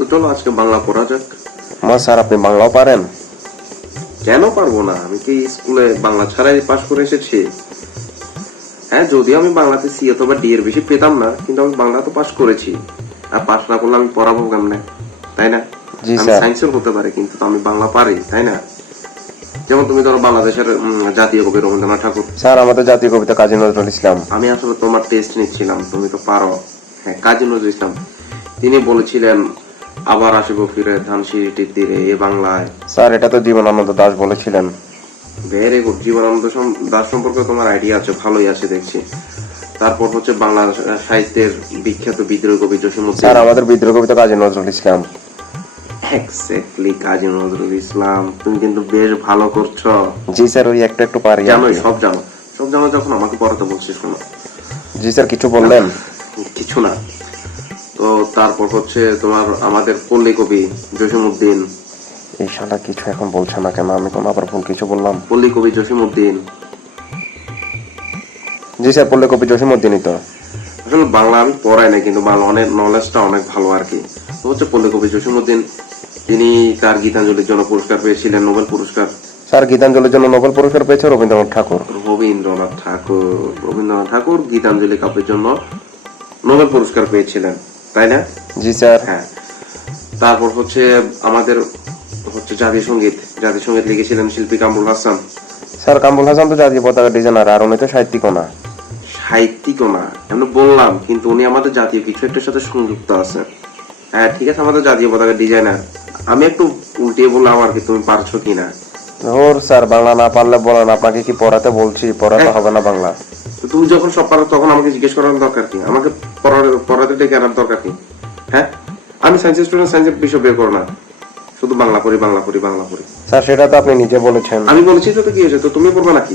তো চলো আজকে বাংলা পড়া যাক। স্যার আপনি বাংলাও পারেন? কেন পারবো না, আমি কি স্কুলে বাংলা ছাড়াই পাশ করে এসেছি? হ্যাঁ, যদিও আমি বাংলাতে সি অথবা ডি এর বেশি পেতাম না, কিন্তু আমি বাংলা তো পাশ করেছি। আর পাশ না করলে আমি পড়াবো কেমনে, তাই না? জি আমি স্যার। সায়েন্সের হতে পারে, কিন্তু আমি বাংলা পারি, তাই না? যেমন তুমি ধরো বাংলাদেশের জাতীয় কবি রবীন্দ্রনাথ ঠাকুর। স্যার আমাদের জাতীয় কবিতা কাজী নজরুল ইসলাম। আমি আসলে তোমার টেস্ট নিচ্ছিলাম, তুমি তো পারো। হ্যাঁ, কাজী নজরুল ইসলাম, তিনি বলেছিলেন আবার আসিব ফিরে ধানসিঁড়িটির তীরে এ বাংলায়। স্যার এটা তো জীবনানন্দ দাশ বলেছিলেন। ভেরি গুড, জীবনানন্দ দাশ সম্পর্কে তোমার আইডিয়া আছে, ভালোই আছে দেখছি। তারপর হচ্ছে বাংলা সাহিত্যের বিখ্যাত বিদ্রোহী কবি জসিমউদ্দিন। স্যার আমাদের বিদ্রোহ কবিতা কাজী নজরুল ইসলাম। এক্স্যাক্টলি, কাজী নজরুল ইসলাম। তুমি কিন্তু বেশ ভালো করছো। জি স্যার, ওই একটু একটু পারি। জানোই, সব জানো, সব জানো যখন আমাকে পড়াতে বলছিস কেন? জি স্যার, কিছু বললেন? কিছু না। তো তারপর হচ্ছে তোমার আমাদের পল্লী কবি জসিমউদ্দিন। এই শালা কিছু এখন বলছে না কেন? আমি কোনো আবার ভুল কিছু বললাম? পল্লী কবি জসিমউদ্দিন। জি স্যার, পল্লী কবি জসিমউদ্দিনই তো। আসলে বাংলা আমি পড়াই না, কিন্তু বাংলা অনেক নলেজটা অনেক ভালো আর কি। তো হচ্ছে পল্লী কবি জসিমউদ্দিন, তিনি তার গীতাঞ্জলির জন্য পুরস্কার পেয়েছিলেন, নোবেল পুরস্কার। স্যার গীতাঞ্জলির জন্য নোবেল পুরস্কার পেয়েছে রবীন্দ্রনাথ ঠাকুর। রবীন্দ্রনাথ ঠাকুর গীতাঞ্জলি কাব্যের জন্য নোবেল পুরস্কার পেয়েছিলেন, তাই না? জি স্যার। হ্যাঁ। তারপর হচ্ছে আমাদের হচ্ছে জাতীয় সঙ্গীত লিখেছিলেন শিল্পী কামরুল হাসান। স্যার কামরুল হাসান তো জাতীয় পতাকা ডিজাইনার, আর উনি তো সাহিত্যিকও না। সাহিত্যিকও না এমন বললাম, কিন্তু উনি আমাদের জাতীয় কিছু একটার সাথে সংযুক্ত আছে। হ্যাঁ ঠিক আছে, আমাদের জাতীয় পতাকা ডিজাইনার। আমি একটু উল্টিয়ে বললাম আর কি, তুমি পারছো কিনা। ওর স্যার বাংলা না পারলে বলেন, আপনাকে কি পড়াতে বলছি? পড়াতে হবে না বাংলা। তো তুমি যখন সব পারো তখন আমাকে জিজ্ঞেস করার দরকার কি? আমাকে পড়াতে ডেকে আনার দরকার কি? হ্যাঁ, আমি সায়েন্সের স্টুডেন্ট, সায়েন্সের বিষয় বের করো না, শুধু বাংলা পড়ি। স্যার সেটা তো আপনি নিজে বলেছেন। আমি বলেছি তো কি হয়েছে, তো তুমি পড়বে নাকি?